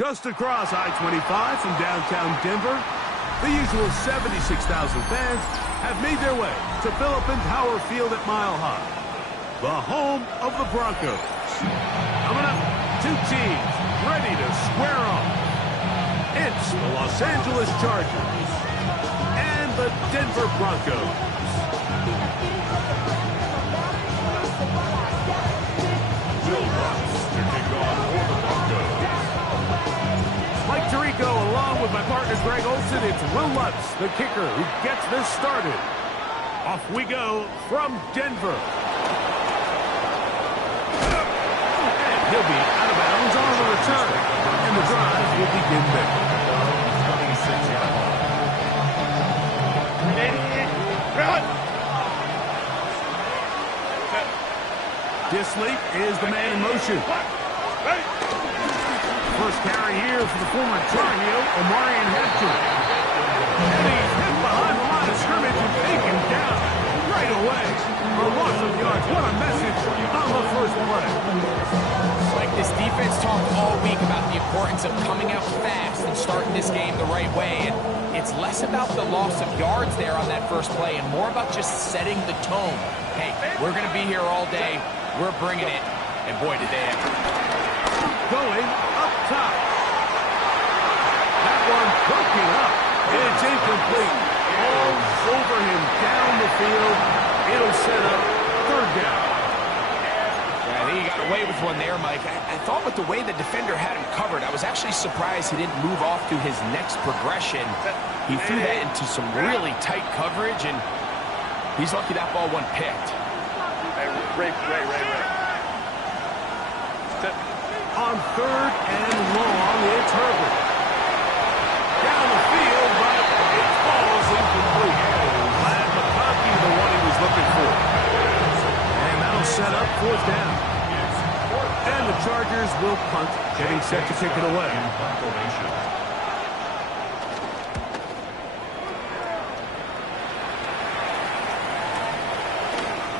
Just across I-25 from downtown Denver, the usual 76,000 fans have made their way to Philip Tower Field at Mile High, the home of the Broncos. Coming up, two teams ready to square off. It's the Los Angeles Chargers and the Denver Broncos. Mike Tirico, along with my partner Greg Olson, it's Will Lutz, the kicker, who gets this started. Off we go from Denver. And he'll be out of bounds on the return. And the drive will begin there. Disley is the man in motion. First carry here for the former Tar Heel, Omarion Hector. And he's hit behind the line of scrimmage and taken down right away. A loss of yards. What a message on the first play. Like this defense talked all week about the importance of coming out fast and starting this game the right way. And it's less about the loss of yards there on that first play and more about just setting the tone. Hey, we're going to be here all day. We're bringing it. And boy, did they ever. Going up top. That one broken up. It's incomplete. All over him down the field. It'll set up third down. Yeah, I think he got away with one there, Mike. I thought with the way the defender had him covered, I was actually surprised he didn't move off to his next progression. He threw that into some really tight coverage, and he's lucky that ball wasn't picked. Ray. On third and long, it's Herbert. Down the field, but it falls incomplete. Glad McConkey, the one he was looking for. And that'll set up fourth down. And the Chargers will punt, getting set to kick it away.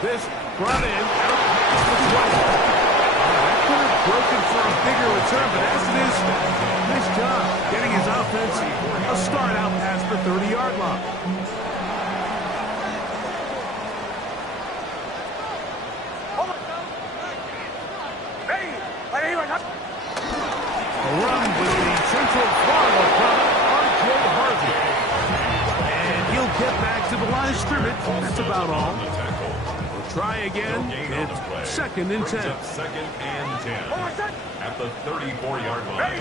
This brought in out past the 20. Broken for a bigger return, but as it is, nice job getting his offense a start out past the 30-yard line. A run with the Central Florida product, R.J. Harvey. And he'll get back to the line of scrimmage. That's about all. Try again. It's second and 10. Second and 10 at the 34-yard line.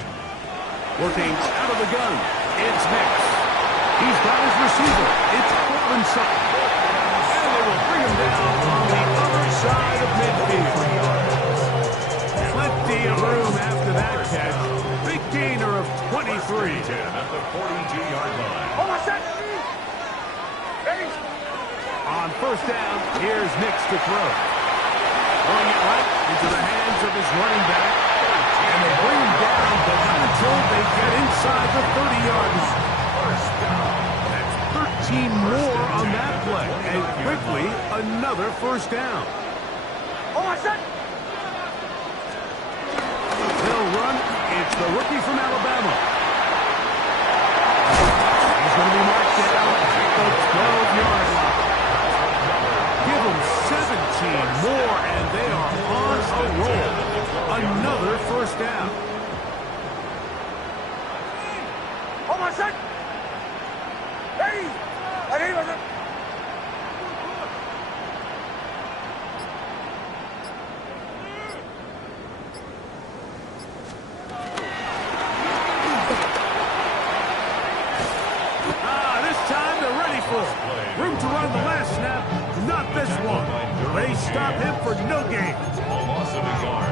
Working out of the gun. It's Nix. He's got his receiver. It's Courtland Sutton. And they will bring him down on the other side of midfield. Plenty of room after that catch. Big gainer of 23. At the 42-yard line. On first down, here's Nix to throw. Throwing it right into the hands of his running back. And they bring him down, but not until they get inside the 30-yard line. That's 13 more on that play. And quickly, another first down. They'll run. It's the rookie from Alabama. He's going to be marked down at the 12-yard line. Give them 17 more, and they are on a roll. Another first down. This time they're ready for it. Room to run the last snap. Not this one. They stop him for no gain.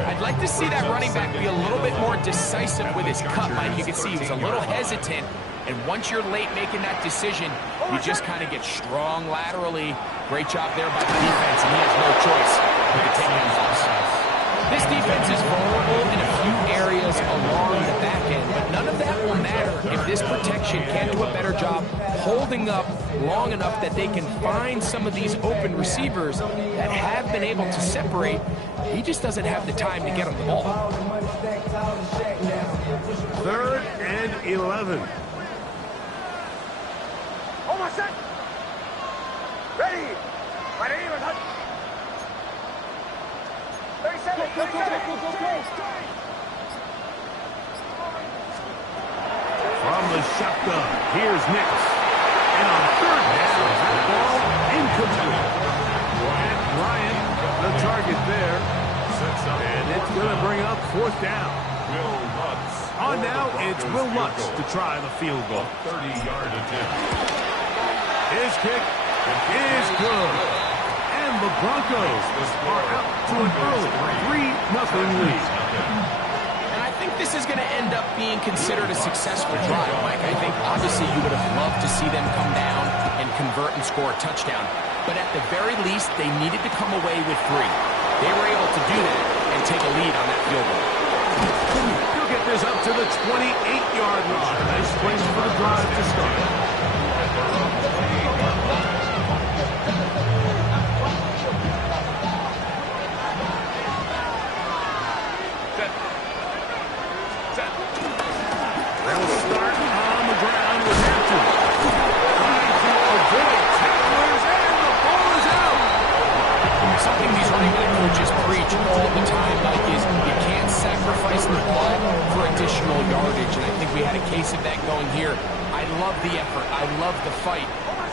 I'd like to see that running back be a little bit more decisive with his cut, Mike. You can see he was a little hesitant, and once you're late making that decision, you just kind of get strong laterally. Great job there by the defense, and he has no choice but to take him off. This defense is vulnerable in a few areas along the back end, but none of that will matter if this protection can't do a better job holding up long enough that they can find some of these open receivers that have been able to separate. He just doesn't have the time to get on the ball. 3rd and 11. Almost set. Ready. Ready. 37. From the shotgun, here's Nix. And on 3rd down, that ball incomplete. And Bryant, the target there. And it's going to bring up 4th down. On now, it's Will Lutz to try the field goal. 30-yard attempt. His kick is good. And the Broncos are out to an early 3-0 lead. And I think this is going to end up being considered a successful drive, Mike. I think obviously you would have loved to see them come down and convert and score a touchdown. But at the very least, they needed to come away with 3. They were able to do that and take a lead on that field goal. He'll get this up to the 28-yard line. Nice place for the drive to start. They'll start on the ground with Hampton. Trying to avoid tacklers, and the ball is out. Something these running back coaches preach all the time, Mike, is you can't sacrifice the ball for additional yardage, and I think we had a case of that going here. I love the effort. I love the fight,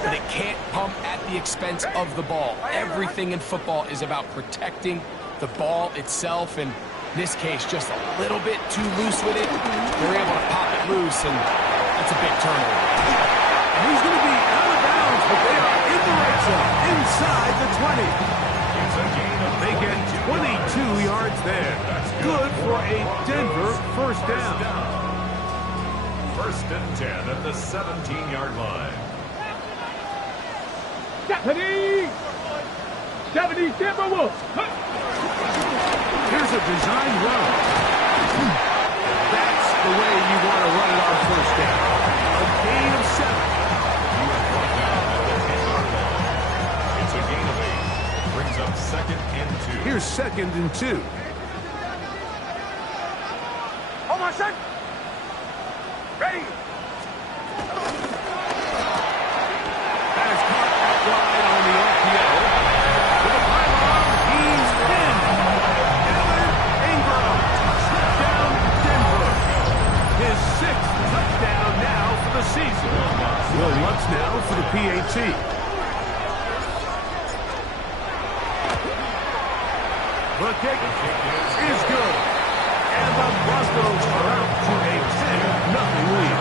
but it can't come at the expense of the ball. Everything in football is about protecting the ball itself, and in this case, just a little bit too loose with it. They're able to pop it loose, and that's a big turnover. And he's going to be out of bounds, but they are in the red zone, inside the 20. They get 22 yards there. Good for a Denver 1st down. 1st and 10 at the 17-yard line. 70 Timberwolves. Here's a design run. That's the way you want to run it on 1st down. A gain of 7. It's a gain of 8. Brings up 2nd and 2. Here's 2nd and 2. Almost set. Ready. That is caught out wide on the RPO. With a pylon, he's in. Evan Ingram, touchdown Denver. His 6th touchdown now for the season. Will Lutz now for the PAT. The kick is good. And the Broncos are out to a 10-0 lead.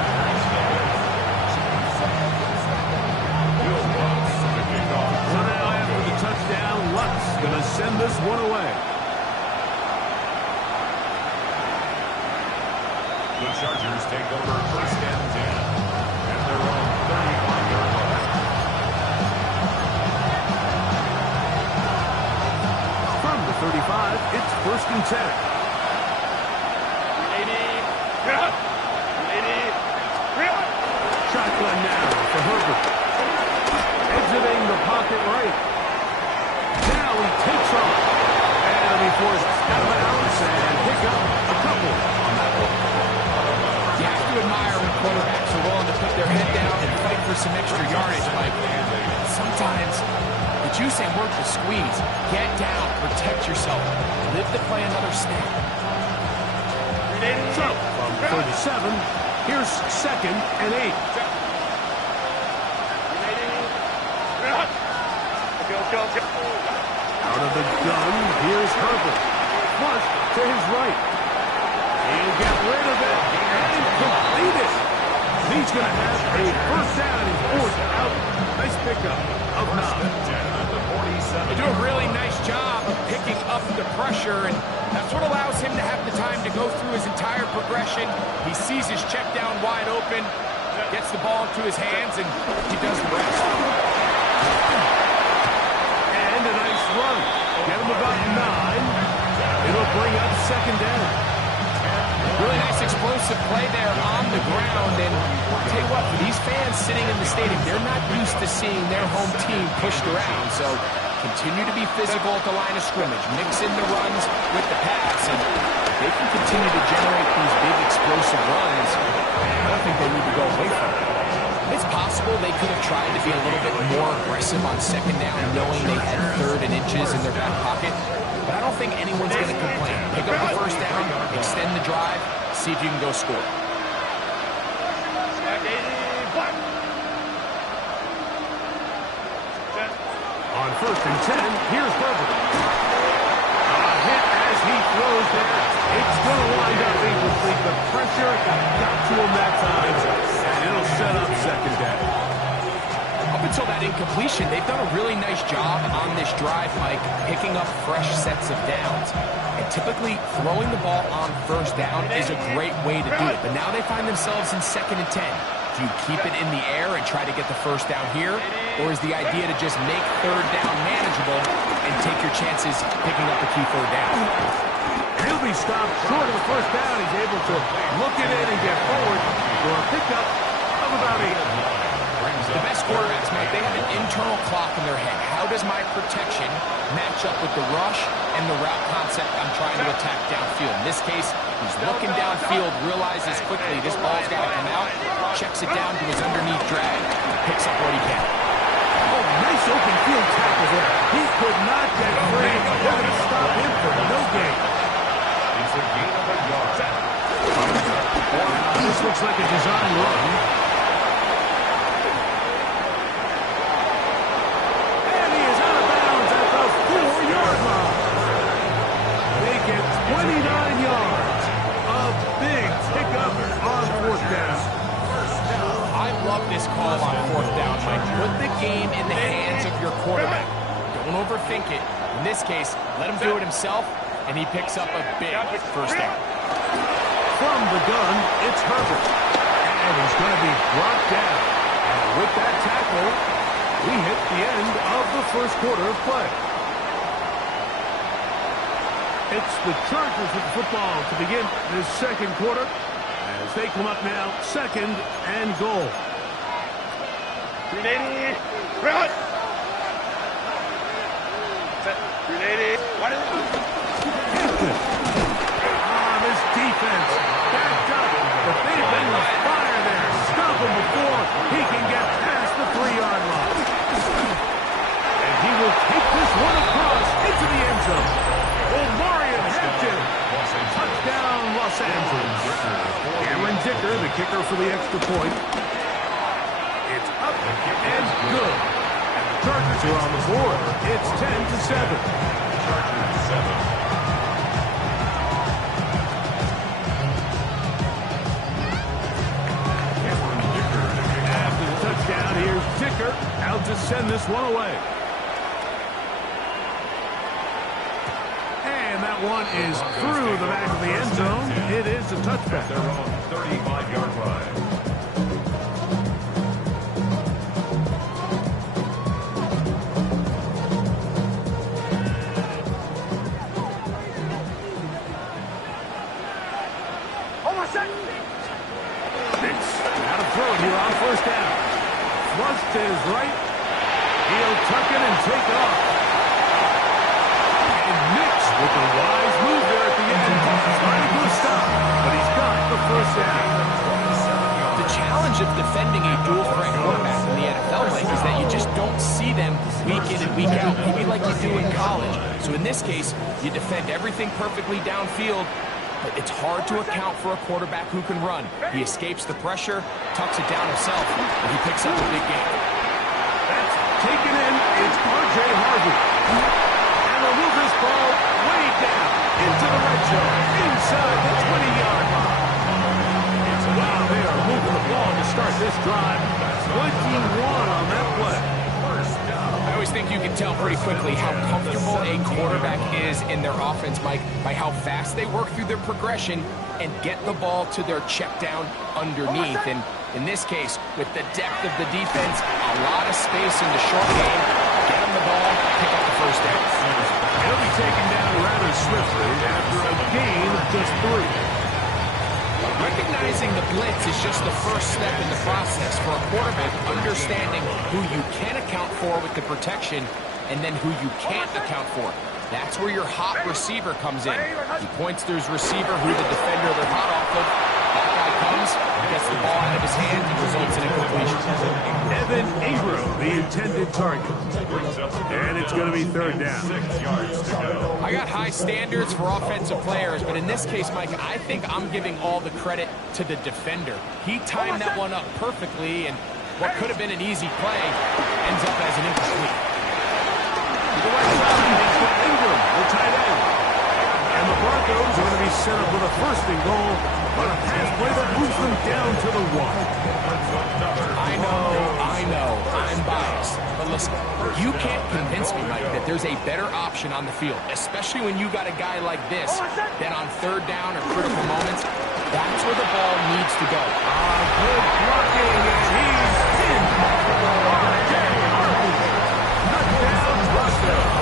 So now after the touchdown, Lutz going to send this one away. The Chargers take over 1st and 10 at their own 35-yard line. From the 35, it's 1st and 10. Shotgun now for Herbert. Exiting the pocket right. Now he takes off. And he forced out of bounds and pick up a couple on that one. You have to admire when quarterbacks are willing to put their head down and fight for some extra yardage, Mike. Sometimes the juice ain't worth the squeeze. Get down, protect yourself, live to play another snap. So, from 37, here's 2nd and 8. Out of the gun, here's Herbert. Flush to his right. He'll get rid of it and complete it. He's going to have a 1st down and 4th out. Nice pickup of 9. They do a really nice job of picking up the pressure, and that's what allows him to have the time to go through his entire progression. He sees his check down wide open, gets the ball into his hands, and he does the rest. And a nice run. Get him about 9. It'll bring up 2nd down. Really nice explosive play there on the ground, and I'll tell you what, for these fans sitting in the stadium, they're not used to seeing their home team pushed around, so continue to be physical at the line of scrimmage, mix in the runs with the pass, and if they can continue to generate these big explosive runs, be a little bit more aggressive on second down, knowing they had 3rd and inches in their back pocket. But I don't think anyone's going to complain. Pick up the first down, extend the drive, see if you can go score. On 1st and 10, here's Herbert. A hit as he throws there. It's going to wind up incomplete. The pressure got to him that time, and it'll set up second down. Up until that incompletion, they've done a really nice job on this drive, Mike, picking up fresh sets of downs. And typically, throwing the ball on 1st down is a great way to do it. But now they find themselves in 2nd and 10. Do you keep it in the air and try to get the 1st down here? Or is the idea to just make 3rd down manageable and take your chances picking up a key 3rd down? He'll be stopped short of the 1st down. He's able to look it in and get forward for a pickup of about 8. The best quarterbacks, Mike, they have an internal clock in their head. How does my protection match up with the rush and the route concept I'm trying to attack downfield? In this case, he's looking downfield, realizes quickly this ball's got to come out, checks it down to his underneath drag, picks up what he can. Oh, nice open field tackle there. He could not get free. They're going to stop him for no gain. It's a gain of a yard. This looks like a design run. And he is out of bounds at the 4-yard line. They get 29 yards. A big pickup on 4th down. I love this call on 4th down, Mike. Put the game in the hands of your quarterback. Don't overthink it. In this case, let him do it himself, and he picks up a big 1st down. From the gun, it's Herbert. And he's going to be brought down. And with that tackle, we hit the end of the 1st quarter of play. It's the Chargers with the football to begin this 2nd quarter as they come up now 2nd and goal. 380, run! Set, 380, This defense backed up, but they've been with fire there. Stop him before he can get past the 3-yard line. And he will take this one across into the end zone. Omarion Hampton. Touchdown, Los Angeles. Cameron Dicker, the kicker for the extra point. It's up and good. And the Chargers are on the board. It's 10-7. Chargers 7. Touchdown, here's Dicker out to send this one away. And that one is through the back of the end zone. It is a touchback. Their own 35-yard line. Here on 1st down. Flushed to his right. He'll tuck it and take off. And Nix with the wise move there at the end. Trying to stop, but he's got the 1st down. The challenge of defending a dual-threat quarterback in the NFL, Mike, is that you just don't see them week in and week out, maybe like you do in college. So in this case, you defend everything perfectly downfield. It's hard to account for a quarterback who can run. He escapes the pressure, tucks it down himself, and he picks up a big game. That's taken in. It's R.J. Harvey. And they'll move this ball way down into the red zone, inside the 20-yard line. Wow, they are moving the ball to start this drive. 21 on that play. I always think you can tell pretty quickly how comfortable a quarterback is in their offense, Mike, by how fast they work through their progression and get the ball to their check down underneath. And in this case, with the depth of the defense, a lot of space in the short game, get them the ball, pick up the 1st down. He'll be taken down rather swiftly after a gain of just 3. Recognizing the blitz is just the first step in the process for a quarterback, understanding who you can account for with the protection and then who you can't account for. That's where your hot receiver comes in. He points to his receiver who the defender they're hot off of. That guy comes, gets the ball out of his hand, and results in a completion. Evan Ingram intended target. And it's going to be third down. 6 yards to go. I got high standards for offensive players, but in this case, Mike, I think I'm giving all the credit to the defender. He timed that one up perfectly, and what could have been an easy play ends up as an incomplete. The right side is for Ingram, the tight end. And the Broncos are going to be set up with a first and goal on a pass play that moves them down to the 1. I know, I'm biased. But listen, you can't convince me, Mike, that there's a better option on the field, especially when you got a guy like this, that on third down or critical moments, that's where the ball needs to go. Good blocking, and he's in. Touchdown, Broncos.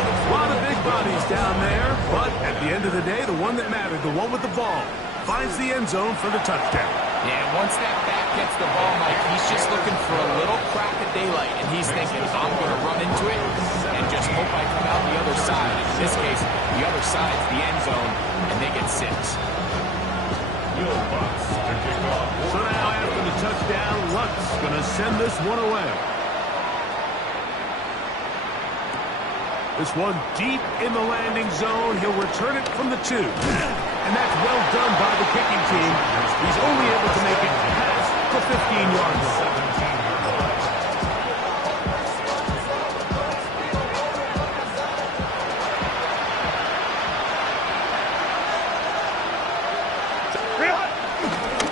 A lot of big bodies down there, but at the end of the day, the one that mattered, the one with the ball, finds the end zone for the touchdown. Yeah, once that back gets the ball, Mike, he's just looking for a little crack of daylight, and he's thinking, I'm going to run into it and just hope I come out the other side. In this case, the other side's the end zone, and they get 6. So now after the touchdown, Luck's going to send this one away. This one deep in the landing zone. He'll return it from the 2. And that's well done by the kicking team. He's only able to make it past the 15-yard line.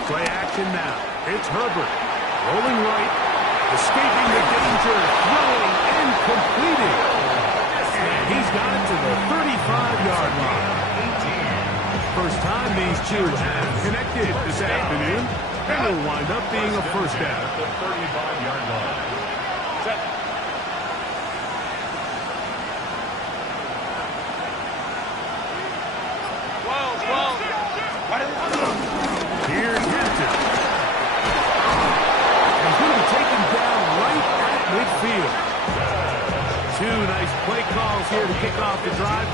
Play action now. It's Herbert. Rolling right. Escaping the danger. Throwing and completing. And he's got it to the 35-yard line. First time these two have connected this afternoon. And it'll wind up being a first down. The 35-yard line. Here's Hampton. And he'll be taken down right at midfield. 2 nice play calls here to kick off the drive.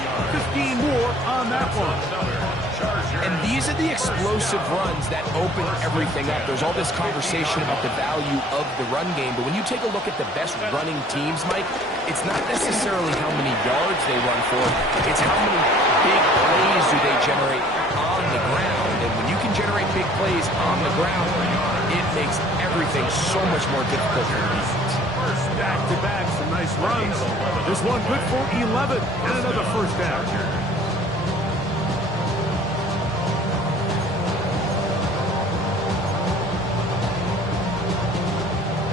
15 more on that one. And these are the explosive runs that open everything up. There's all this conversation about the value of the run game, but when you take a look at the best running teams, Mike, it's not necessarily how many yards they run for, it's how many big plays do they generate on the ground. And when you can generate big plays on the ground, it makes everything so much more difficult for defense. Back-to-back, some nice runs. This one good for 11 and another first down.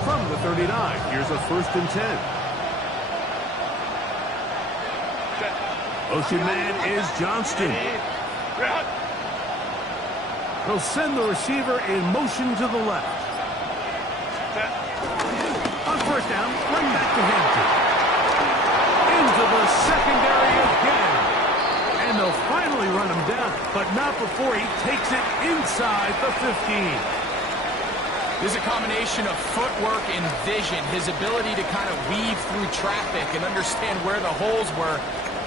From the 39, here's a 1st and 10. Motion man is Johnston. He'll send the receiver in motion to the left. On first down, right back to Hampton. Into the secondary again. And they'll finally run him down, but not before he takes it inside the 15. There's a combination of footwork and vision, his ability to kind of weave through traffic and understand where the holes were.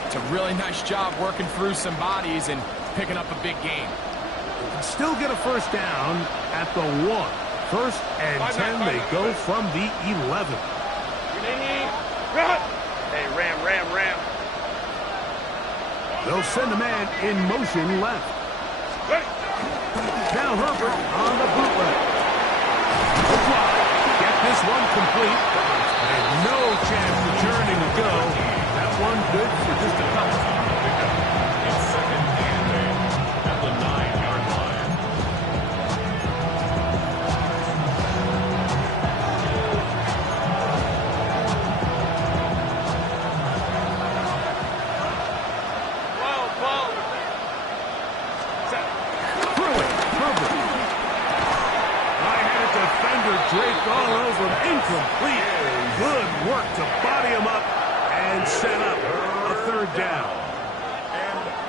It's a really nice job working through some bodies and picking up a big gain. Still get a first down at the 1. 1st and 10, they go from the 11. Hey, ram. They'll send a man in motion left. Now Herbert on the bootleg. Get this one complete. And no chance returning to go. That one good for just a couple. It's 2nd and 8 at the 9-yard line. Through it, Herbert. Right-handed defender draped all over him. Incomplete. Good work to body him up and set up a 3rd down.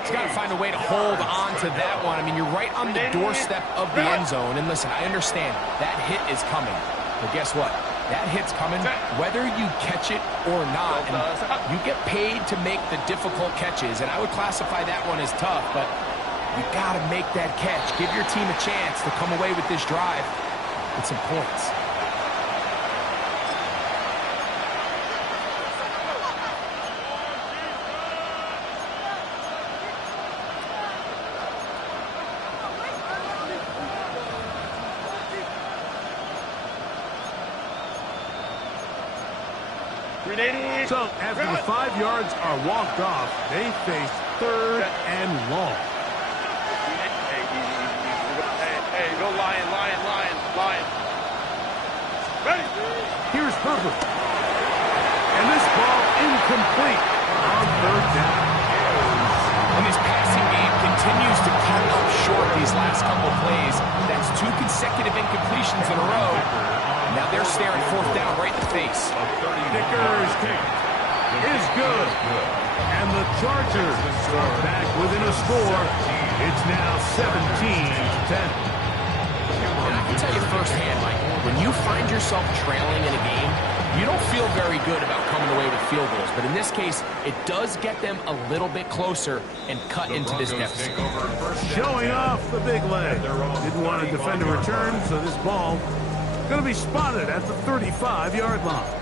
He's got to find a way to hold on to that one. I mean, you're right on the doorstep of the end zone. And listen, I understand that hit is coming. But guess what? That hit's coming whether you catch it or not. And you get paid to make the difficult catches. And I would classify that one as tough, but you got to make that catch. Give your team a chance to come away with this drive with some points. So after the 5 yards are walked off, they face 3rd and long. Hey, go Lion, Lion, Lion, Lion. Ready? Here's Herbert. And this ball incomplete on 3rd down. And this passing game continues to come up short these last couple plays. That's 2 consecutive incompletions in a row. Now they're staring 4th down right in the face. Kicker's kick is good. And the Chargers are back within a score. It's now 17-10. And I can tell you firsthand, Mike, when you find yourself trailing in a game, you don't feel very good about coming away with field goals. But in this case, it does get them a little bit closer and cut into this deficit. Showing off the big leg. Didn't want to defend a return, so this ball going to be spotted at the 35-yard line.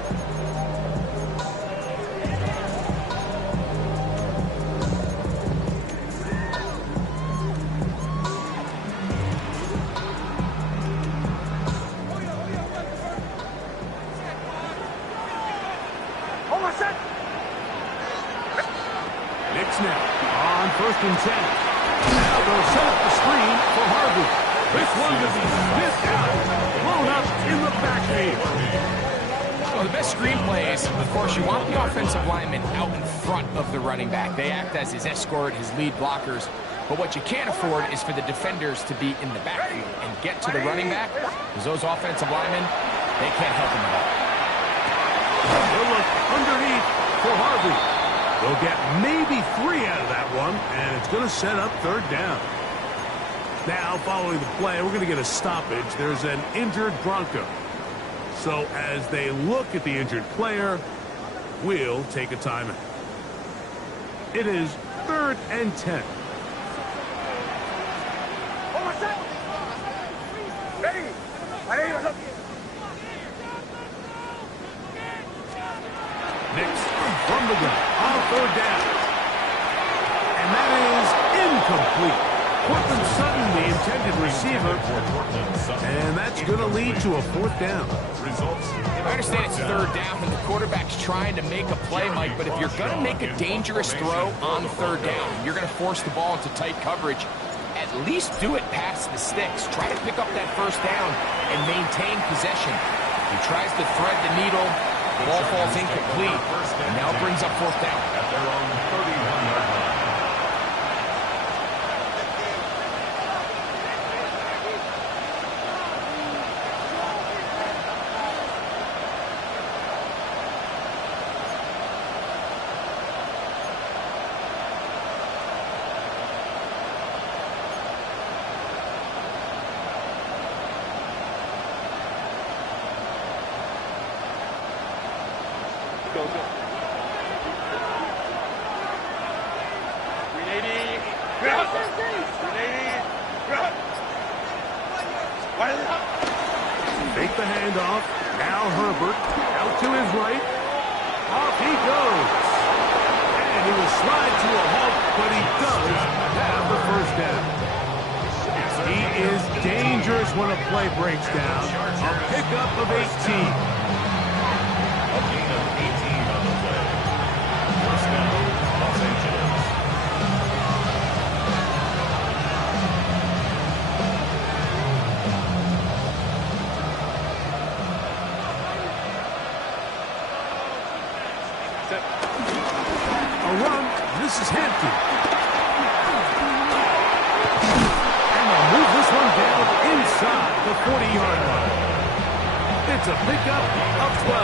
Snap on 1st and 10. Now they'll set up the screen for Harvey. This one to be spit out, blown up in the backfield. Well, the best screen plays, of course, you want the offensive lineman out in front of the running back. They act as his escort, his lead blockers. But what you can't afford is for the defenders to be in the backfield and get to the running back, because those offensive linemen, they can't help him at all. They'll look underneath for Harvey. They'll get maybe 3 out of that one, and it's going to set up 3rd down. Now, following the play, we're going to get a stoppage. There's an injured Bronco. So as they look at the injured player, we'll take a timeout. It is 3rd and 10. Next, from the gun, on 3rd down. And that is incomplete. Cortland Sutton, the intended receiver. And that's going to lead to a 4th down. I understand it's 3rd down and the quarterback's trying to make a play, Mike, but if you're going to make a dangerous throw on 3rd down, you're going to force the ball into tight coverage, at least do it past the sticks. Try to pick up that 1st down and maintain possession. He tries to thread the needle. The ball falls incomplete, and now brings up 4th down. At their own 31-yard line. Take the handoff. Now Herbert out to his right. Off he goes. And he will slide to a halt, but he does have the 1st down. He is dangerous when a play breaks down. A pickup of 18. A gain of 18 on the play. 1st down, Los Angeles. A run. This is Hampton. And they'll move this one down inside the 40-yard line. It's a pickup of 12.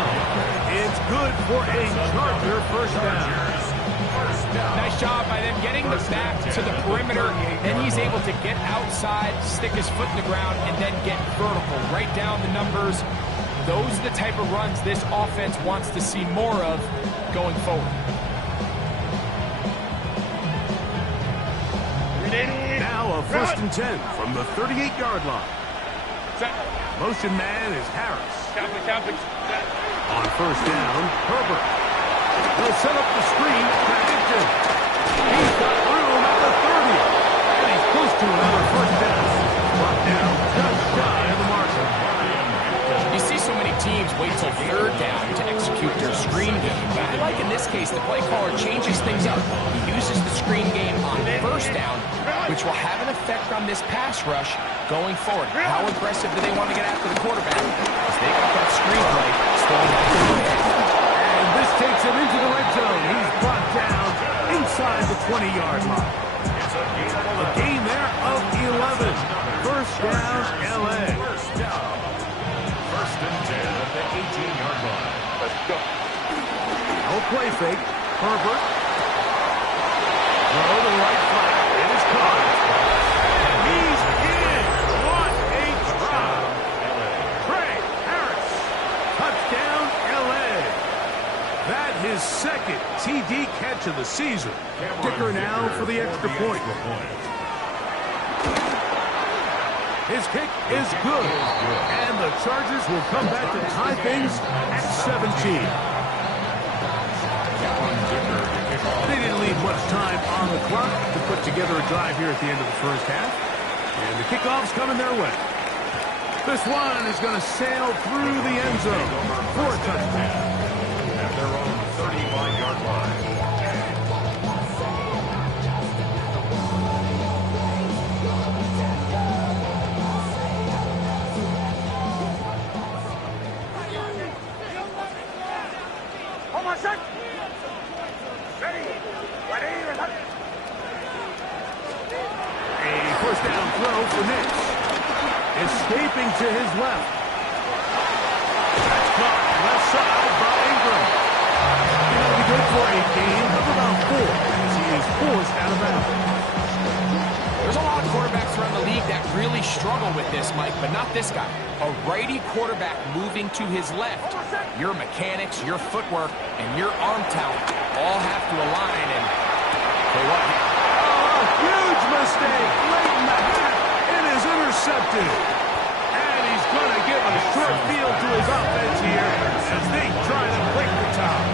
It's good for a Charger 1st down. Nice job by them getting the back to the perimeter. Then he's able to get outside, stick his foot in the ground, and then get vertical. Right down the numbers. Those are the type of runs this offense wants to see more of going forward. Now a 1st and 10 from the 38-yard line. Motion man is Harris. On 1st down, Herbert. He'll set up the screen for Hampton. He's got room at the 30. And he's close to another 1st down. Brought down just shy of the marker. You see so many teams wait till 3rd down to execute their screen game. this case, the play caller changes things up. He uses the screen game on first down, which will have an effect on this pass rush going forward. How aggressive do they want to get after the quarterback? As they got that screen play still ahead. And this takes him into the red zone. He's brought down inside the 20-yard line. A gain there of 11. First down, L.A. First and 10 at the 18-yard line. Let's go. No play fake. Herbert. Throw to the right flat. It is caught. He's in. What a drop. Craig Harris. Touchdown, L.A. That his second TD catch of the season. Kicker now for the extra point. His kick is good. And the Chargers will come back to tie things at 17. They didn't leave much time on the clock to put together a drive here at the end of the first half. And the kickoff's coming their way. This one is going to sail through the end zone for a touchdown. At their own 35-yard line. First down throw for Nix. Escaping to his left. That's caught left side by Ingram. It'll be good for a gain of about 4 as he is forced out of bounds. There's a lot of quarterbacks around the league that really struggle with this, Mike, but not this guy. A righty quarterback moving to his left. Your mechanics, your footwork, and your arm talent all have to align, and for what? Huge mistake late in the half. It is intercepted. And he's going to give a short field to his offense here as they try to break the tie.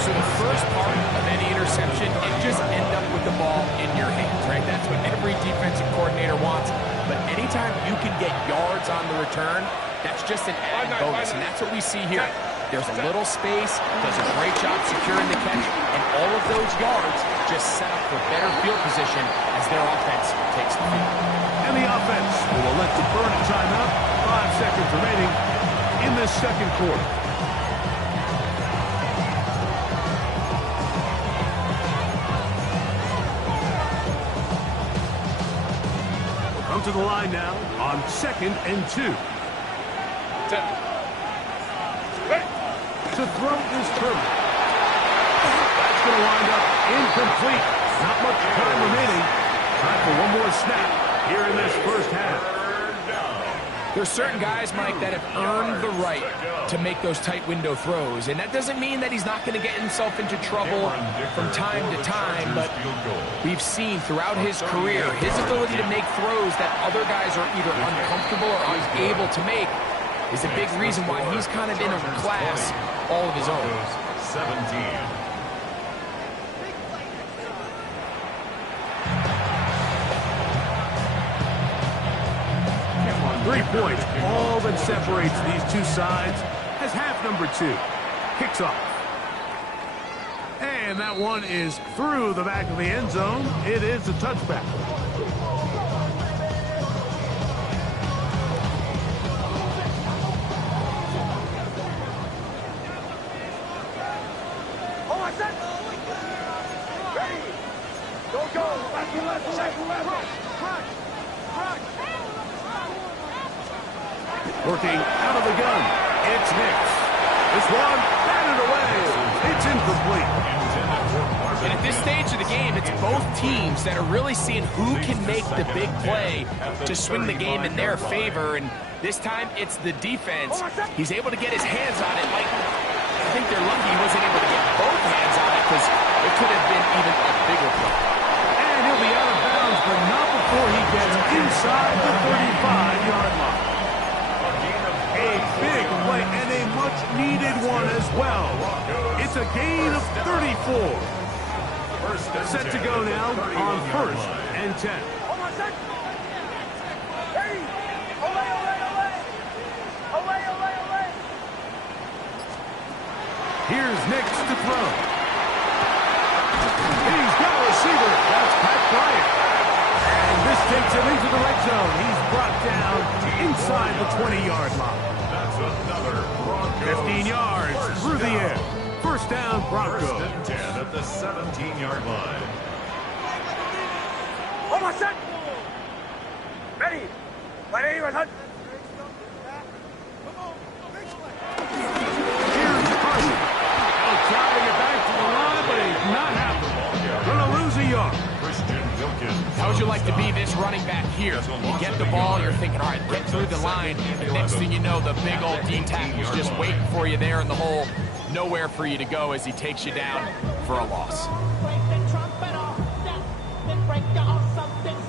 So the first part of any interception, it just end up with the ball in your hands, right? That's what every defensive coordinator wants. But anytime you can get yards on the return, that's just an added bonus. And that's what we see here. There's a little space, does a great job securing the catch, and all of those yards just set up for better field position as their offense takes the field. And the offense will elect to burn a timeout. 5 seconds remaining in this second quarter. We'll come to the line now on 2nd and 2. To throw is Kirby. That's going to wind up incomplete. Not much time remaining. Time for one more snap here in this first half. There's certain guys, Mike, that have earned the right to make those tight window throws. And that doesn't mean that he's not going to get himself into trouble from time to time. But we've seen throughout his career, his ability to make throws that other guys are either uncomfortable or unable to make is a big reason why he's kind of in a class all of his own. 17. Points, all that separates these two sides as half number 2 kicks off. And that one is through the back of the end zone. It is a touchback. Working out of the gun. It's Nix. This one batted away. It's incomplete. And at this stage of the game, it's both teams that are really seeing who can make the big play to swing the game in their favor. And this time, it's the defense. He's able to get his hands on it. Like, I think they're lucky he wasn't able to get both hands on it because it could have been even a bigger play. And he'll be out of bounds, but not before he gets inside the 35-yard line. A big play and a much-needed one as well. It's a gain of 34. Set to go now on 1st and 10. Here's Nix to throw. He's got a receiver. That's Pat Bryant. And this takes him into the red zone. He's brought down inside the 20-yard line. That's another Broncos. 15 yards through the air. First down, Broncos. First and 10 at the 17-yard line. Hold on, set. Ready. Ready, ready. Here's Carson. He'll try to get back to the line, but he's not happening. Gonna lose a yard. How would you like to be this running back here? You get the ball, you're thinking, all right, get through the line. And next thing you know, the big old D tackle's just waiting for you there in the hole. Nowhere for you to go as he takes you down for a loss.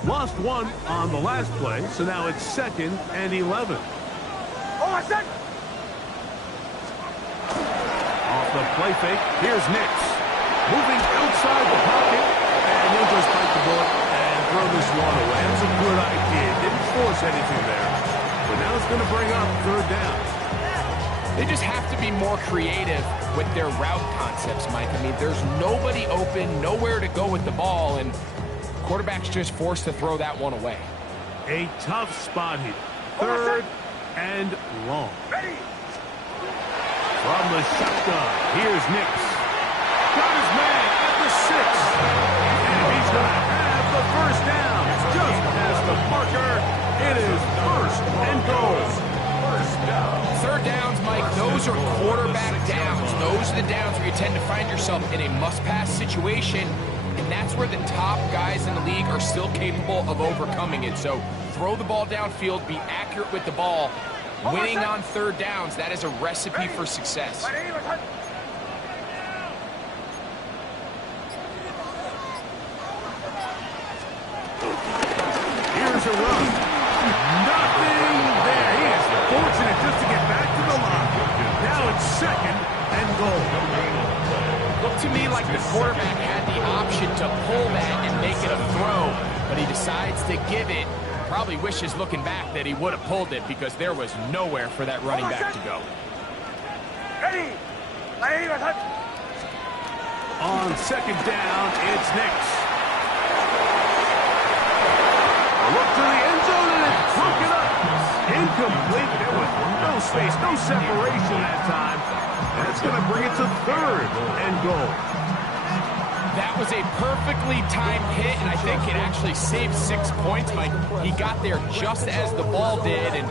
Lost one on the last play, so now it's 2nd and 11. Hold on, set. Off the play fake, here's Nix. Moving outside the pocket, and he'll just bite the bullet and throw this one away. That's a good idea. Didn't force anything there. But now it's going to bring up 3rd down. They just have to be more creative with their route concepts, Mike. I mean, there's nobody open, nowhere to go with the ball, and quarterback's just forced to throw that one away. A tough spot here. 3rd and long. Ready. From the shotgun, here's Nix. Got his man at the 6. And he's going to have the first down. Just past the marker. It is 1st and goal. 3rd downs, Mike, those are quarterback downs. Those are the downs where you tend to find yourself in a must-pass situation, and that's where the top guys in the league are still capable of overcoming it. So throw the ball downfield, be accurate with the ball. Winning on 3rd downs, that is a recipe for success. Here's a run. Nothing there. He is fortunate just to get back to the line. Now it's 2nd and goal. Looked to me like the quarterback had the option to pull that and make it a throw, but he decides to give it. Probably wishes looking back that he would have pulled it because there was nowhere for that running back to go. Ready. On 2nd down, it's Nix. A look to the end zone, and it's broken up. Incomplete. There was no space, no separation that time. And it's going to bring it to 3rd and goal. That was a perfectly timed hit, and I think it actually saved 6 points, Mike. He got there just as the ball did, and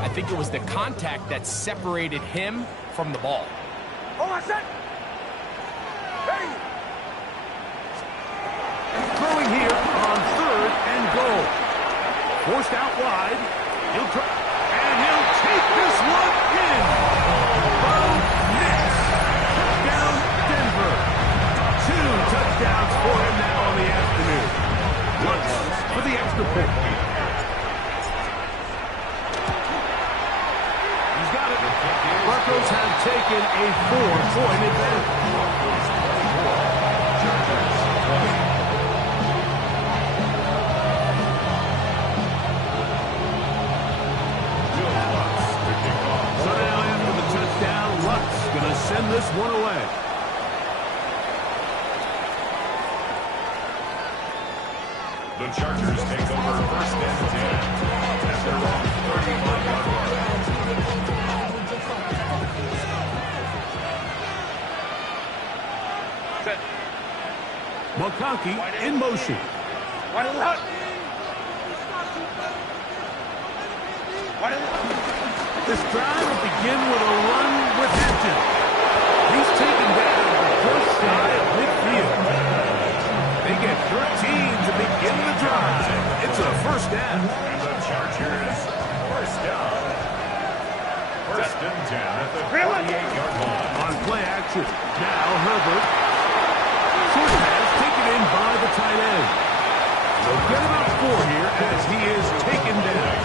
I think it was the contact that separated him from the ball. Hold on, set. Ready. Throwing here on 3rd and goal. Forced out wide. He'll try, and he'll take this one in. Road Nix. Touchdown, Denver. 2 touchdowns for him now on the afternoon. Once for the extra point. He's got it. Broncos have taken a 4-point advantage. So now after the touchdown, Luck's going to send this one away. The Chargers take over 1st and 10 at their own 35-yard line. Set. McConkey in motion. Wide left. Wide left. This drive will begin with a run with Hampton. He's taken down just shy of midfield. They get 13 to begin the drive. It's a 1st down. And the Chargers forced down. 1st and 10 at the 48-yard line. On play action. Now Herbert. Short pass taken in by the tight end. So get about 4 here as he is taken down.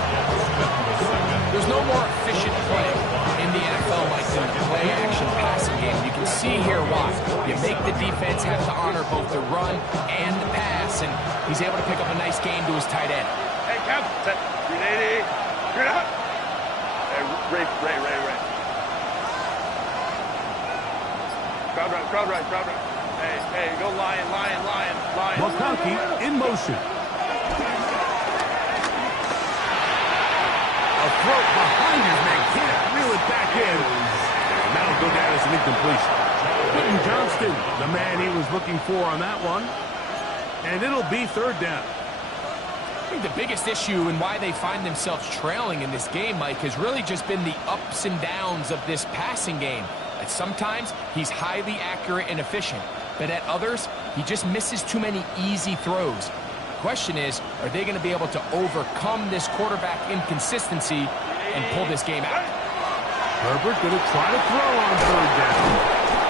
There's no more efficient play in the NFL like the play-action passing game. You can see here why. You make the defense have to honor both the run and the pass, and he's able to pick up a nice gain to his tight end. Hey, Kev. Set. 380. Straight up. Hey, Ray. Crowd right. Hey, go lion. McConkey in motion. A throw behind his man. Can't reel it back in. And that'll go down as an incompletion. Quentin Johnston, the man he was looking for on that one. And it'll be third down. I think the biggest issue and why they find themselves trailing in this game, Mike, has really just been the ups and downs of this passing game. At sometimes, he's highly accurate and efficient, but at others, he just misses too many easy throws. The question is, are they going to be able to overcome this quarterback inconsistency and pull this game out? Herbert going to try to throw on third down.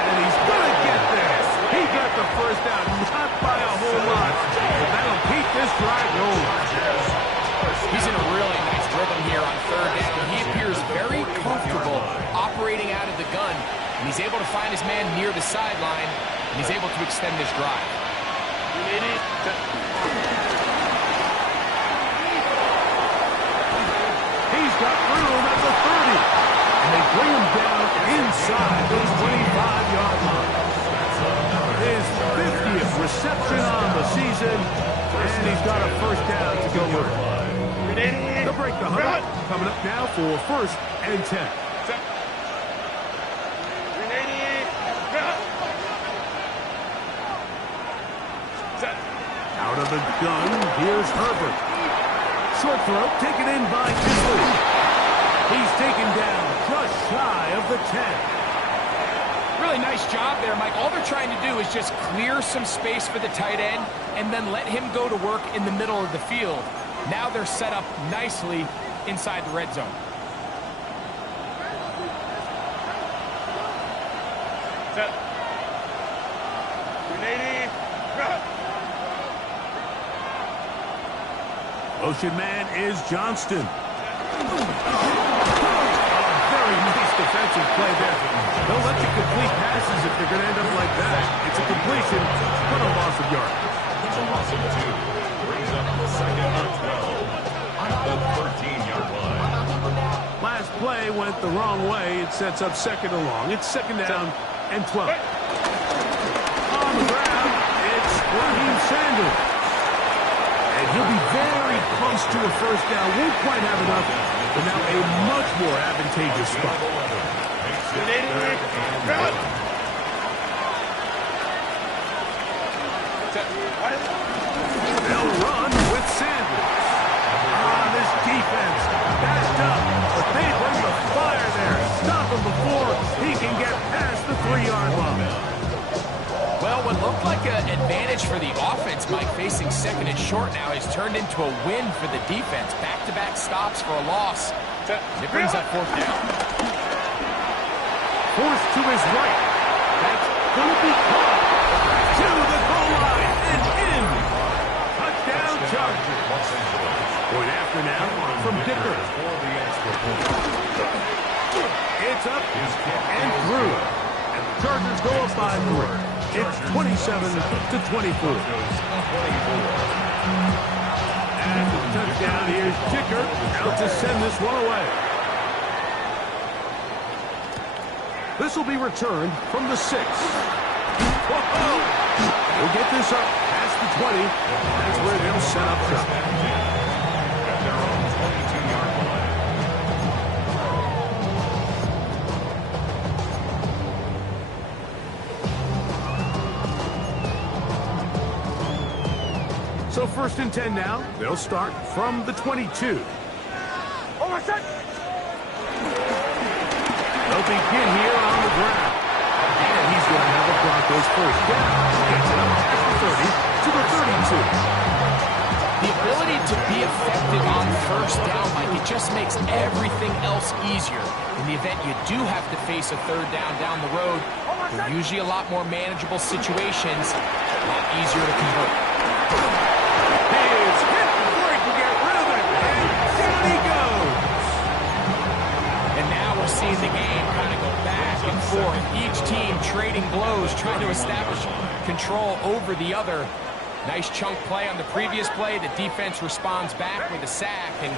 And he's going to get there. He got the first down, not by a whole lot. But that'll keep this drive going. He's in a really nice rhythm here on third down. He appears very comfortable operating out of the gun. And he's able to find his man near the sideline. And he's able to extend this drive. He's got room at the 30. And they bring him down inside the 25-yard line. His 50th reception on the season. And he's got a first down to go with it. They'll break the huddle. Coming up now for first and 10. Out of the gun, here's Herbert. Short throw, taken in by Kisley. He's taken down just shy of the 10. Really nice job there, Mike. All they're trying to do is just clear some space for the tight end and then let him go to work in the middle of the field. Now they're set up nicely inside the red zone. Motion man is Johnston. Very nice defensive play there. They'll let you complete passes if they're going to end up like that. It's a completion, but a loss of yards. It's a loss of 2. Brings up the second and 12 at the 13-yard line. Last play went the wrong way. It sets up second and long. It's second down and 12. On the ground, it's Raheem Sanders. And he'll be very close to a first down. Won't quite have enough, but now a much more advantageous spot. They'll run with Sanders. This defense backed up, but they bring the fire there. Stop him before he can get past the 3-yard line. Well, what looked like an advantage for the offense, Mike, facing second and short now, has turned into a win for the defense. Back-to-back stops for a loss. It brings up fourth down. Forced to his right. That's going to be caught. To the goal line and in. Touchdown Chargers. Point after now from Dicker. It's up and through. And the Chargers go up by 3. It's 27-24. And the touchdown, here's Dicker out to send this one away. This will be returned from the 6. We'll get this up past the 20. That's where they'll set up shop. At their own 22-yard line. So first and 10 now. They'll start from the 22. They'll begin here on the ground. And he's going to have a Broncos first down. Gets it up at the 30 to the 32. The ability to be effective on first down, Mike, it just makes everything else easier. In the event you do have to face a third down the road, they're usually a lot more manageable situations, a lot easier to convert. He is hit before he can get rid of it. And down he goes. And now we're seeing the game kind of go back and forth. Each team trading blows, trying to establish control over the other. Nice chunk play on the previous play. The defense responds back with a sack, and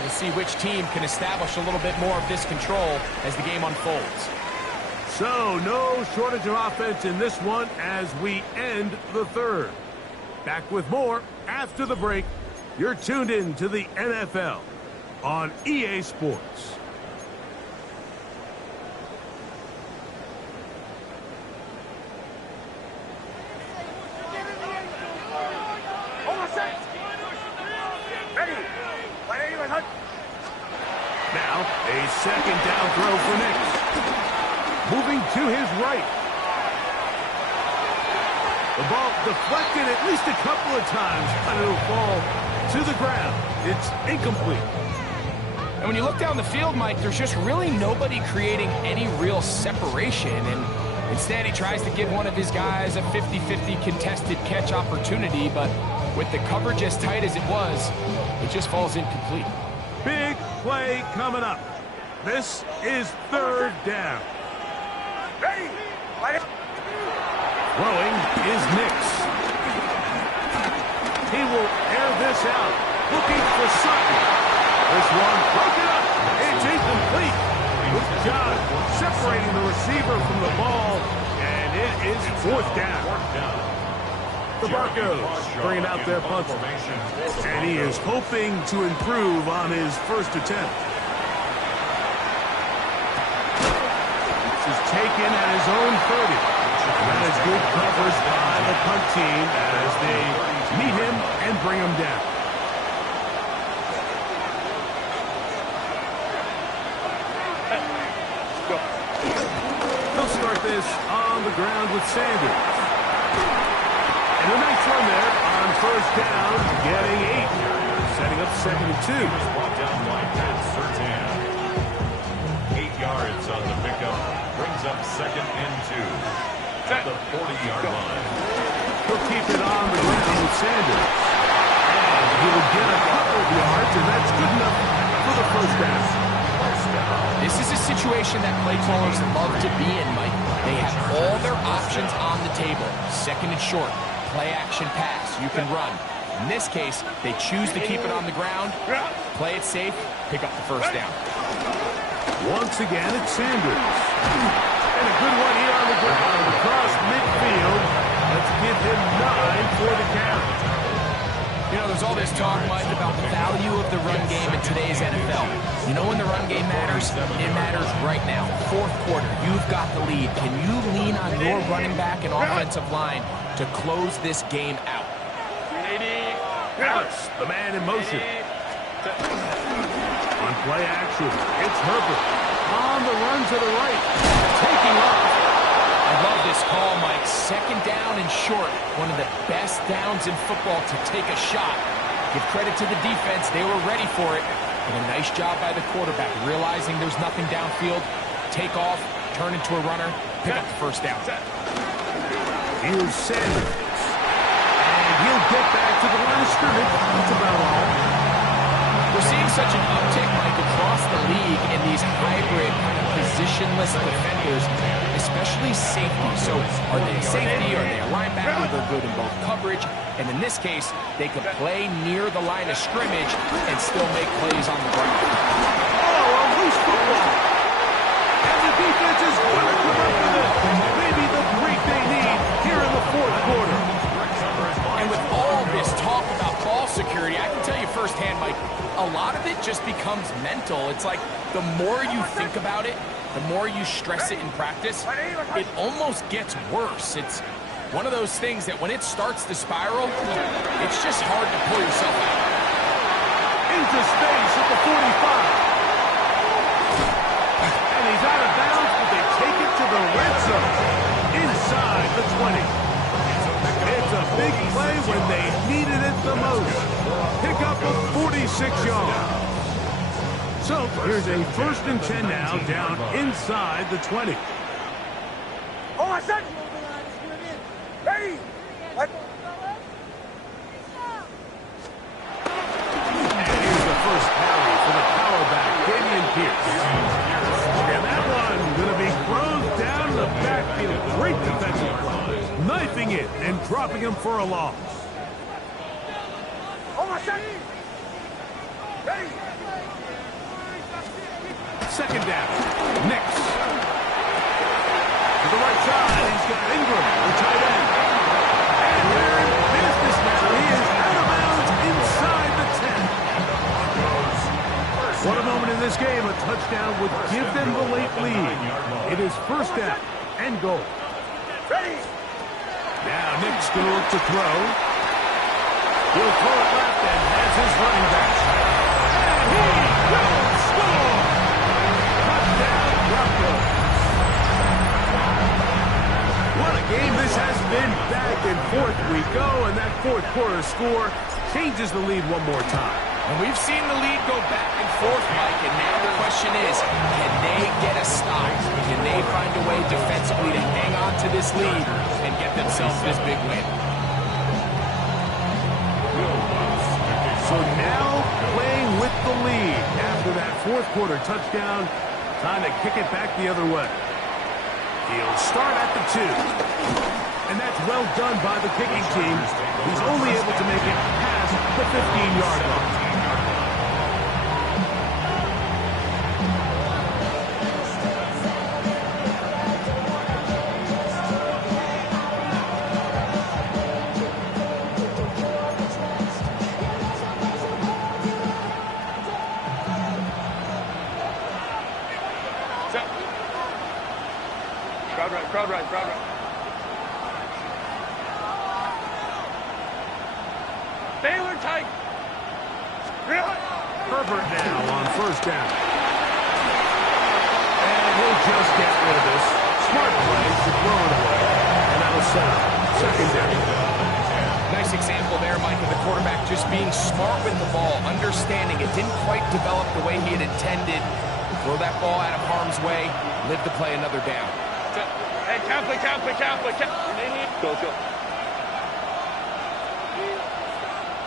we'll see which team can establish a little bit more of this control as the game unfolds. So, no shortage of offense in this one as we end the third. Back with more after the break. You're tuned in to the NFL on EA Sports. Now, a second down throw for Nix. Moving to his right. The ball deflected at least a couple of times, but it'll fall to the ground. It's incomplete. And when you look down the field, Mike, there's just really nobody creating any real separation. And instead, he tries to give one of his guys a 50-50 contested catch opportunity, but with the coverage as tight as it was, it just falls incomplete. Big play coming up. This is third down. Ready. Throwing is Nix. He will air this out. Looking for Sutton. This one broken up. It's incomplete. Good job separating the receiver from the ball. And it is fourth down. The Broncos bringing out their punter. And he is hoping to improve on his first attempt. This is taken at his own 30. That is good coverage by the punt team as they meet him and bring him down. They'll start this on the ground with Sanders. And a nice run there on first down, getting 8. Setting up 2nd and 2. Brought down like that, Surtain. 8 yards on the pickup. Brings up 2nd and 2. At the 40-yard line. He'll keep it on the ground with Sanders. And he'll get a couple of yards, and that's good enough for the first down. This is a situation that play callers love to be in, Mike. They have all their options on the table. 2nd and short, play action pass, you can run. In this case, they choose to keep it on the ground, play it safe, pick up the first down. Once again, it's Sanders. And a good one here on the ground across midfield. Let's give him 9 for the count. You know, there's all this talk, Mike, about the value of the run game in today's NFL. You know when the run game matters? It matters right now. 4th quarter, you've got the lead. Can you lean on your running back and offensive line to close this game out? Dallas, the man in motion. On play action, it's Herbert. On the run to the right, taking off. I love this call, Mike. 2nd down and short. One of the best downs in football to take a shot. Give credit to the defense. They were ready for it. And a nice job by the quarterback, realizing there's nothing downfield. Take off, turn into a runner, pick up the first down. Here's Sanders. And he'll get back to the line of scrimmage. That's about all. We're seeing such an uptick, Mike, across the league in these hybrid kind of positionless defenders, especially safety. So are they a safety? Are they a linebacker? They're good in both coverage. And in this case, they can play near the line of scrimmage and still make plays on the ground. Oh, a loose football. And the defense is going to come up with it. Maybe the break they need here in the 4th quarter. And with all this talk about ball security, I can tell you firsthand, Mike, a lot of it just becomes mental. It's like the more you think about it, the more you stress it in practice, it almost gets worse. It's one of those things that when it starts to spiral, it's just hard to pull yourself out. Into space at the 45. And he's out of bounds, but they take it to the red zone. Inside the 20. It's a big play when they needed it the most. Pick up a 46 yards. So here's a 1st and 10 now, down inside the 20. Oh, I said. Ready. And here's the first carry for the power back, Damian Pierce. And that one going to be thrown down the backfield. Great defensive play. Knifing it and dropping him for a loss. Oh, I said. Ready. 2nd down. Nix. the right side. He's got Ingram, the tight end. And they're in business now. He is out of bounds inside the 10. What a moment in this game. A touchdown would give them the late lead. It is first down and goal. Ready. Now Nick's going to look to throw. He'll throw it left and has his running back. And he will score! Touchdown, Broncos. What a game this has been. Back and forth we go, and that fourth quarter score changes the lead one more time. And we've seen the lead go back and forth, Mike, and now the question is, can they get a stop? Can they find a way defensively to hang on to this lead and get themselves this big win? So now playing with the lead after that fourth quarter touchdown, time to kick it back the other way. He'll start at the 2. And that's well done by the kicking team. He's only able to make it past the 15-yard line. Crowd right. Baylor tight. Herbert now on first down. And he'll just get rid of this. Smart play to throw it away. And that'll set up second down. Nice example there, Mike, of the quarterback just being smart with the ball, understanding it didn't quite develop the way he had intended. Throw that ball out of harm's way, live to play another down. Hey, Catholic. Go.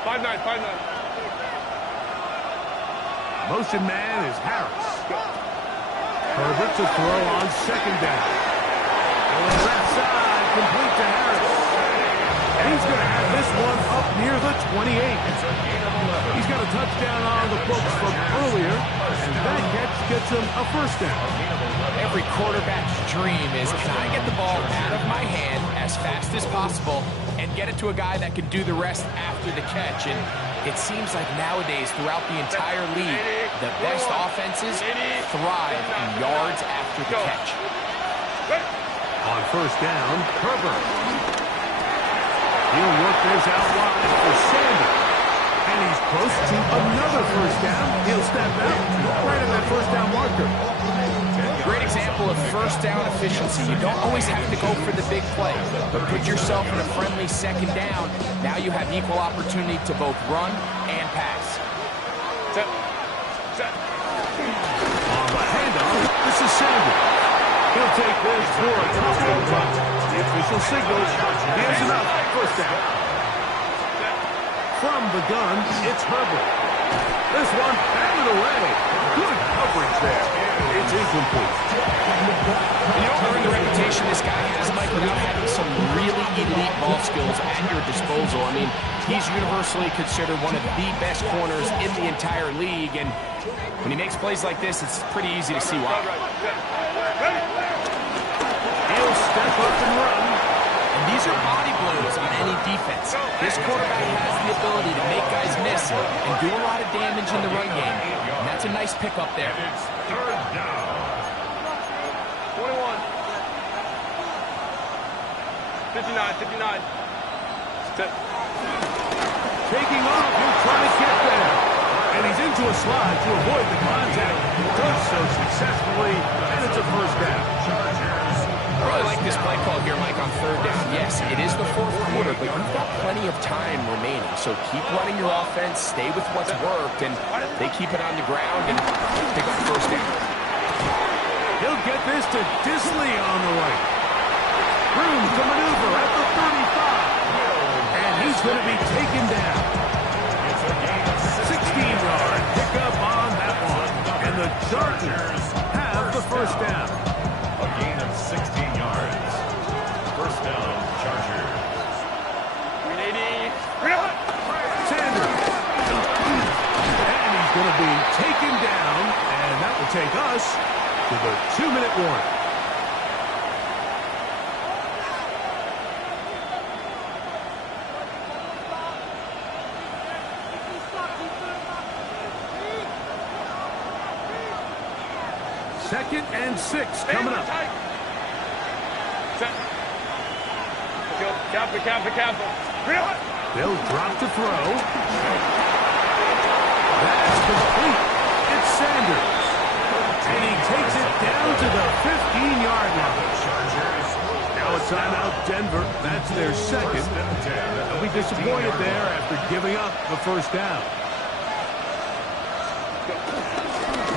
5-9. Motion man is Harris. Herbert to throw on second down. Going left side, complete to Harris. And he's going to have this one up near the 28. He's got a touchdown on the books from earlier, and that catch gets him a first down. Every quarterback's dream is, can I get the ball out of my hand as fast as possible and get it to a guy that can do the rest after the catch? And it seems like nowadays, throughout the entire league, the best offenses thrive in yards after the catch. On first down, Herbert. He'll work this out wide for Sanders. And he's close to another first down. He'll step out right at that first down marker. Great example of first down efficiency. You don't always have to go for the big play, but put yourself in a friendly second down. Now you have equal opportunity to both run and pass. Set. On the handoff, this is Sanders. He'll take this for a touchdown run. The official signals he has enough. First down. From the gun, it's Herbert. This one batted away. Good coverage there. It's incomplete. You don't earn the reputation this guy has, Mike, without having some really elite ball skills at your disposal. I mean, he's universally considered one of the best corners in the entire league, and when he makes plays like this, it's pretty easy to see why. He'll step up and run. And these are body blows on any defense. This quarterback has the ability to make guys miss and do a lot of damage in the run game. And that's a nice pickup there. It's third down. 21. 59. Set. Taking off, he'll try to get there. And he's into a slide to avoid the contact. Does so successfully, and it's a first down. I really like this play call here, Mike, on third down. Yes, it is the fourth quarter, but you've got plenty of time remaining. So keep running your offense, stay with what's worked, and they keep it on the ground and pick up first down. He'll get this to Disley on the right. Room to maneuver at the 35. And he's going to be taken down. 16-yard pickup on that one. And the Chargers have the first down. A gain of 16 yards. First down, Chargers. 380. Sanders. And he's going to be taken down. And that will take us to the 2-minute warning. 2nd and 6 coming up. Set. Careful. They'll drop to throw. That's complete. It's Sanders. And he takes it down to the 15-yard line. Now a timeout, Denver. That's their 2nd. They'll be disappointed there after giving up the 1st down.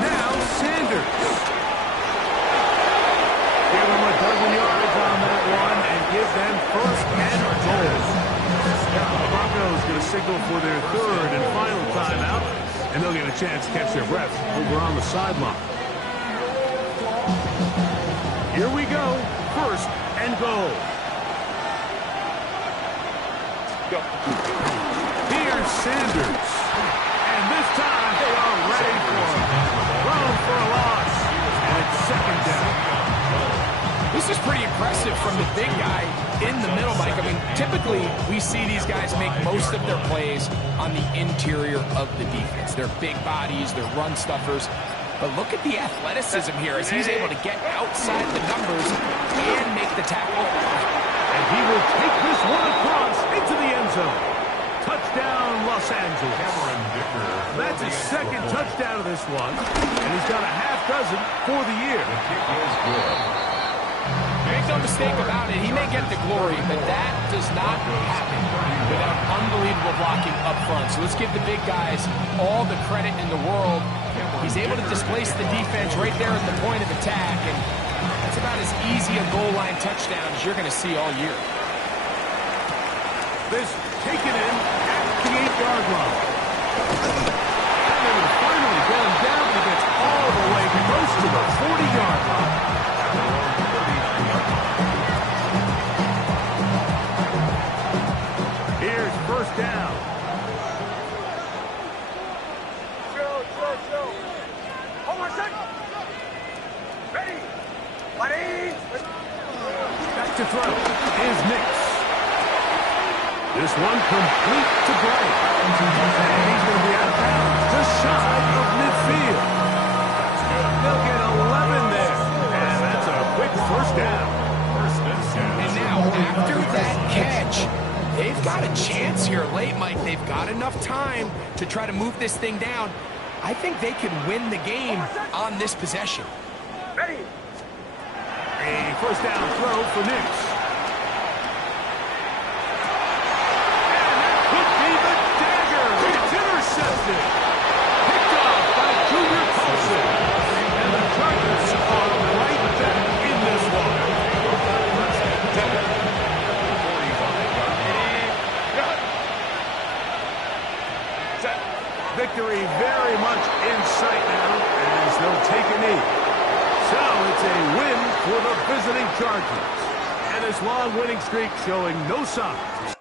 Now Sanders. Give them a dozen yards on that one and give them 1st and goal. The Broncos going to signal for their 3rd and final timeout, and they'll get a chance to catch their breath over on the sideline. Here we go, 1st and goal. Here's Sanders, and this time they are ready for him. Thrown for a loss, and it's 2nd down. This is pretty impressive from the big guy in the middle, Mike. I mean, typically we see these guys make most of their plays on the interior of the defense. They're big bodies, they're run stuffers. But look at the athleticism here as he's able to get outside the numbers and make the tackle. And he will take this one across into the end zone. Touchdown, Los Angeles. That's his 2nd touchdown of this one, and he's got a half dozen for the year. Make no mistake about it, he may get the glory, but that does not happen without unbelievable blocking up front. So let's give the big guys all the credit in the world. He's able to displace the defense right there at the point of attack, and that's about as easy a goal line touchdown as you're going to see all year. This taken in at the 8-yard line. And they will finally get him down, but he gets all the way close to the 40-yard line. Here's 1st down. Chill. Hold on a second. Ready. Back to throw is Nix. This one complete to Bryant. And he's going to be out of bounds just shy of midfield. They'll get 11 there. And that's a quick 1st down. And now, after that catch, they've got a chance here late, Mike. They've got enough time to try to move this thing down. I think they can win the game on this possession. Ready. A 1st down throw for Nix. Intercepted. Picked off by Junior Colson. And the Chargers are right back in this one. Victory very much in sight now as they'll take a knee. So it's a win for the visiting Chargers. And this long winning streak showing no signs.